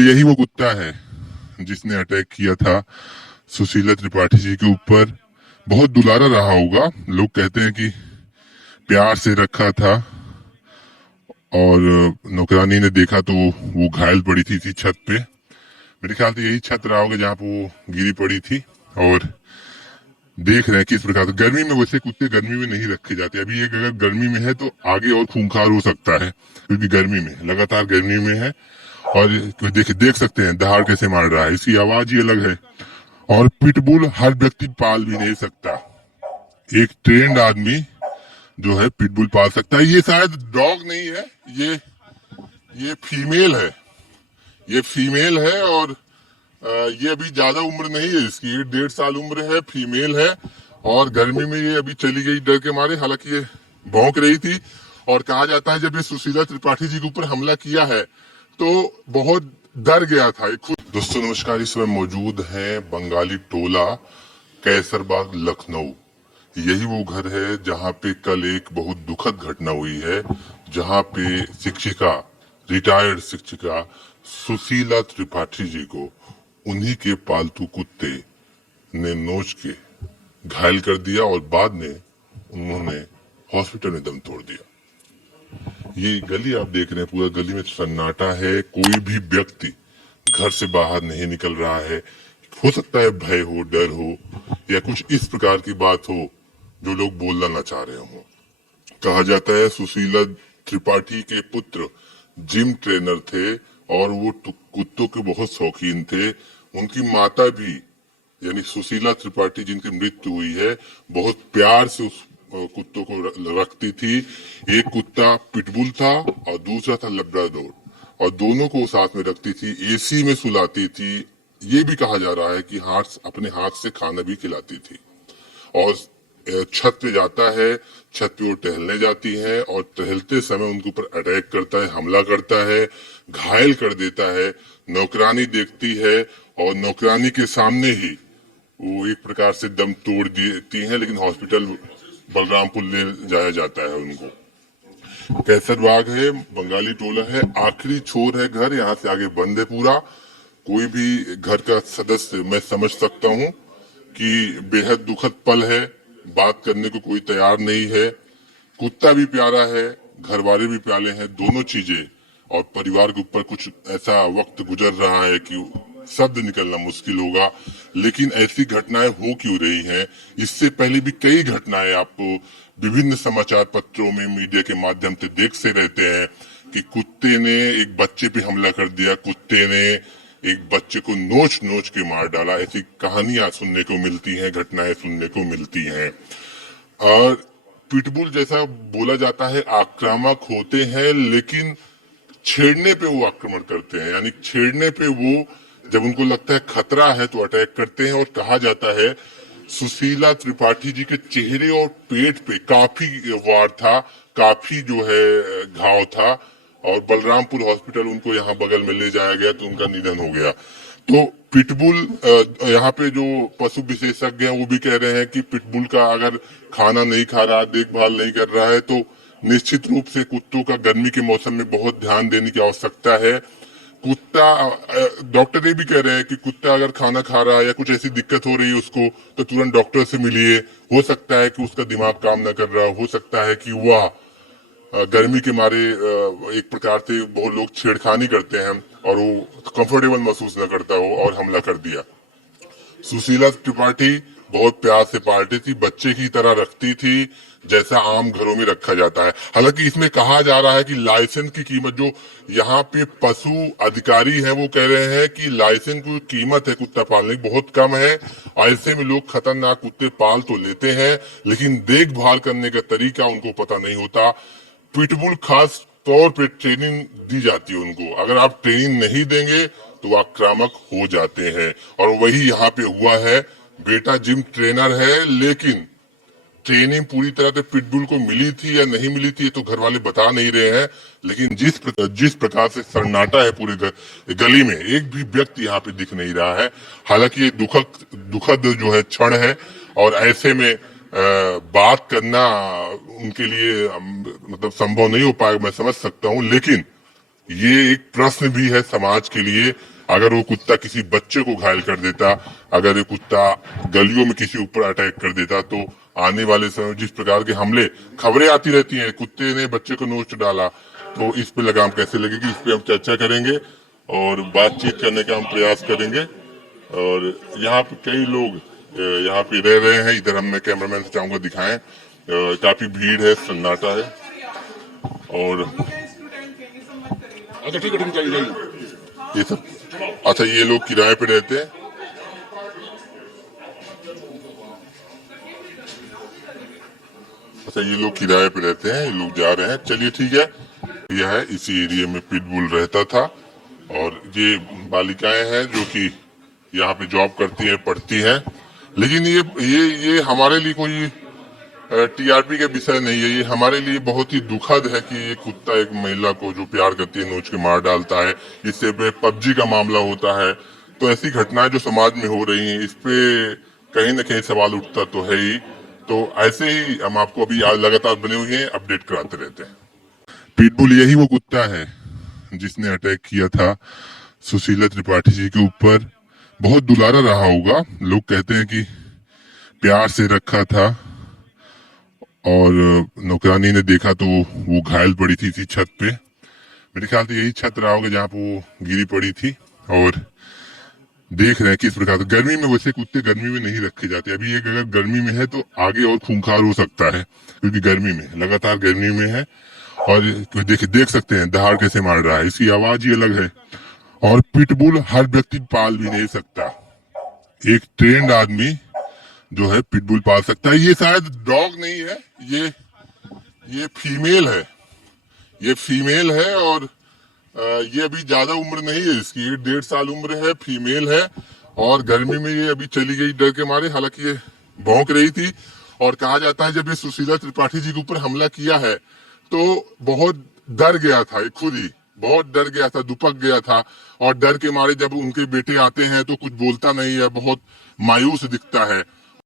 Pitbull यही वो कुत्ता है जिसने अटैक किया था सुशीला त्रिपाठी जी के ऊपर। बहुत दुलारा रहा होगा, लोग कहते हैं कि प्यार से रखा था। और नौकरानी ने देखा तो वो घायल पड़ी थी छत पे। मेरे ख्याल से यही छत रहा होगा जहाँ पे वो गिरी पड़ी थी। और देख रहे हैं किस प्रकार से गर्मी में, वैसे कुत्ते गर्मी में नहीं रखे जाते। अभी एक अगर गर्मी में है तो आगे और खूंखार हो सकता है, क्योंकि गर्मी में लगातार गर्मी में है। और देख सकते हैं दहाड़ कैसे मार रहा है, इसकी आवाज ही अलग है। और पिटबुल हर व्यक्ति पाल भी नहीं सकता, एक ट्रेंड आदमी जो है पिटबुल पाल सकता है। ये शायद डॉग नहीं है, ये फीमेल है। ये फीमेल है और ये अभी ज्यादा उम्र नहीं है इसकी, 1.5 साल उम्र है, फीमेल है। और गर्मी में ये अभी चली गई डर के मारे, हालांकि ये भौंक रही थी। और कहा जाता है जब ये सुशीला त्रिपाठी जी के ऊपर हमला किया है तो बहुत डर गया था ये खुद। दोस्तों नमस्कार, इस समय मौजूद है बंगाली टोला कैसरबाग लखनऊ। यही वो घर है जहाँ पे कल एक बहुत दुखद घटना हुई है, जहाँ पे शिक्षिका, रिटायर्ड शिक्षिका सुशीला त्रिपाठी जी को उन्हीं के पालतू कुत्ते ने नोच के घायल कर दिया और बाद में उन्होंने हॉस्पिटल में दम तोड़ दिया। ये गली आप देख रहे हैं, पूरा गली में सन्नाटा है, कोई भी व्यक्ति घर से बाहर नहीं निकल रहा है। हो सकता है भय हो, डर हो, या कुछ इस प्रकार की बात हो जो लोग बोलना ना चाह रहे हो। कहा जाता है सुशीला त्रिपाठी के पुत्र जिम ट्रेनर थे और वो कुत्तों के बहुत शौकीन थे। उनकी माता भी, यानी सुशीला त्रिपाठी जिनकी मृत्यु हुई है, बहुत प्यार से उस कुत्तों को रखती थी। एक कुत्ता पिटबुल था और दूसरा था लब्राडोर, और दोनों को साथ में रखती थी, एसी में सुलाती थी। ये भी कहा जा रहा है कि अपने हाथ से खाना भी खिलाती थी। और छत पे जाता है, छत पे वो टहलने जाती है और टहलते समय उनके ऊपर अटैक करता है, हमला करता है, घायल कर देता है। नौकरानी देखती है और नौकरानी के सामने ही वो एक प्रकार से दम तोड़ देती है, लेकिन हॉस्पिटल बलरामपुर ले जाया जाता है उनको। कैसरबाग है, बंगाली टोला है, आखिरी छोर है घर, यहाँ से आगे बंद है पूरा। कोई भी घर का सदस्य, मैं समझ सकता हूँ कि बेहद दुखद पल है, बात करने को कोई तैयार नहीं है। कुत्ता भी प्यारा है, घर वाले भी प्यारे हैं, दोनों चीजें। और परिवार के ऊपर कुछ ऐसा वक्त गुजर रहा है कि शब्द निकलना मुश्किल होगा। लेकिन ऐसी घटनाएं हो क्यों रही हैं? इससे पहले भी कई घटनाएं आपको विभिन्न समाचार पत्रों में, मीडिया के माध्यम से देख से रहते हैं कि कुत्ते ने एक बच्चे पे हमला कर दिया, कुत्ते ने एक बच्चे को नोच नोच के मार डाला। ऐसी कहानियां सुनने को मिलती हैं, घटनाएं सुनने को मिलती हैं। और पिटबुल, जैसा बोला जाता है, आक्रामक होते हैं, लेकिन छेड़ने पे वो आक्रमण करते हैं। यानी छेड़ने पे वो, जब उनको लगता है खतरा है तो अटैक करते हैं। और कहा जाता है सुशीला त्रिपाठी जी के चेहरे और पेट पे काफी वार था, काफी जो है घाव था। और बलरामपुर हॉस्पिटल उनको यहाँ बगल में ले जाया गया तो उनका निधन हो गया। तो पिटबुल, यहाँ पे जो पशु विशेषज्ञ हैं वो भी कह रहे हैं कि पिटबुल का अगर खाना नहीं खा रहा, देखभाल नहीं कर रहा है, तो निश्चित रूप से कुत्तों का गर्मी के मौसम में बहुत ध्यान देने की आवश्यकता है। कुत्ता, डॉक्टर ये भी कह रहे हैं कि कुत्ता अगर खाना खा रहा है या कुछ ऐसी दिक्कत हो रही है उसको, तो तुरंत डॉक्टर से मिलिए। हो सकता है कि उसका दिमाग काम न कर रहा हो सकता है कि वह गर्मी के मारे एक प्रकार से बहुत लोग छेड़खानी करते हैं और वो कंफर्टेबल महसूस न करता हो और हमला कर दिया। सुशीला त्रिपाठी बहुत प्यार से पालती थी, बच्चे की तरह रखती थी, जैसा आम घरों में रखा जाता है। हालांकि इसमें कहा जा रहा है कि लाइसेंस की कीमत, जो यहाँ पे पशु अधिकारी है वो कह रहे हैं कि लाइसेंस की कीमत है कुत्ता पालने की बहुत कम है। ऐसे में लोग खतरनाक कुत्ते पाल तो लेते हैं, लेकिन देखभाल करने का तरीका उनको पता नहीं होता। पिटबुल खास तौर पे ट्रेनिंग दी जाती है उनको, अगर आप ट्रेनिंग नहीं देंगे तो आक्रामक हो जाते हैं। और वही यहाँ पे हुआ है। बेटा जिम ट्रेनर है, लेकिन ट्रेनिंग पूरी तरह से पिटबुल को मिली थी या नहीं मिली थी तो घर वाले बता नहीं रहे हैं। लेकिन जिस प्रकार से सन्नाटा है पूरे गली में, एक भी व्यक्ति यहाँ पे दिख नहीं रहा है। हालांकि ये दुखद जो है क्षण है, और ऐसे में बात करना उनके लिए मतलब संभव नहीं हो पाएगा, मैं समझ सकता हूँ। लेकिन ये एक प्रश्न भी है समाज के लिए। अगर वो कुत्ता किसी बच्चे को घायल कर देता, अगर ये कुत्ता गलियों में किसी ऊपर अटैक कर देता, तो आने वाले समय जिस प्रकार के हमले खबरें आती रहती हैं, कुत्ते ने बच्चे को नोच डाला, तो इस पे लगाम कैसे लगेगी, इस पे हम चर्चा करेंगे और बातचीत करने का हम प्रयास करेंगे। और यहाँ पे कई लोग यहाँ पे रह रहे हैं। इधर हम मैं कैमरामैन से चाहूंगा दिखाएं, काफी भीड़ है, सन्नाटा है। और अच्छा ठीक है चाहिए ये सब, अच्छा ये लोग किराए पे रहते हैं। अच्छा ये लोग किराए पे रहते हैं, ये लोग जा रहे हैं, चलिए ठीक है। यह है, इसी एरिया में पिटबुल रहता था और ये बालिकाएं हैं जो कि यहाँ पे जॉब करती हैं, पढ़ती हैं। लेकिन ये हमारे लिए कोई टीआरपी के विषय नहीं है। ये हमारे लिए बहुत ही दुखद है कि ये कुत्ता एक महिला को जो प्यार करती है नोच के मार डालता है। इससे पे पबजी का मामला होता है। तो ऐसी घटनाएं जो समाज में हो रही हैं, इस पे कहीं ना कहीं सवाल उठता तो है ही। तो ऐसे ही हम आपको अभी लगातार बने हुए हैं, अपडेट कराते रहते हैं। पिटबुल यही वो कुत्ता है जिसने अटैक किया था सुशीला त्रिपाठी जी के ऊपर। बहुत दुलारा रहा होगा, लोग कहते हैं कि प्यार से रखा था। और नौकरानी ने देखा तो वो घायल पड़ी थी इसी छत पे। मेरे ख्याल से यही छत रहा होगा जहाँ पे वो गिरी पड़ी थी। और देख रहे हैं किस प्रकार, गर्मी में वैसे कुत्ते गर्मी में नहीं रखे जाते। अभी एक अगर गर्मी में है तो आगे और खूंखार हो सकता है, क्योंकि गर्मी में लगातार गर्मी में है। और देख सकते हैं दहाड़ कैसे मार रहा है, इसकी आवाज ही अलग है। और पिटबुल हर व्यक्ति पाल भी नहीं सकता, एक ट्रेंड आदमी जो है पिटबुल पाल सकता है। ये शायद डॉग नहीं है, ये फीमेल है, ये फीमेल है। और ये अभी ज्यादा उम्र नहीं है इसकी, 1.5 साल उम्र है, फीमेल है। और गर्मी में ये अभी चली गई डर के मारे, हालांकि ये भौंक रही थी। और कहा जाता है जब ये सुशीला त्रिपाठी जी के ऊपर हमला किया है तो बहुत डर गया था, ये खुद ही बहुत डर गया था, दुपक गया था। और डर के मारे जब उनके बेटे आते हैं तो कुछ बोलता नहीं है, बहुत मायूस दिखता है।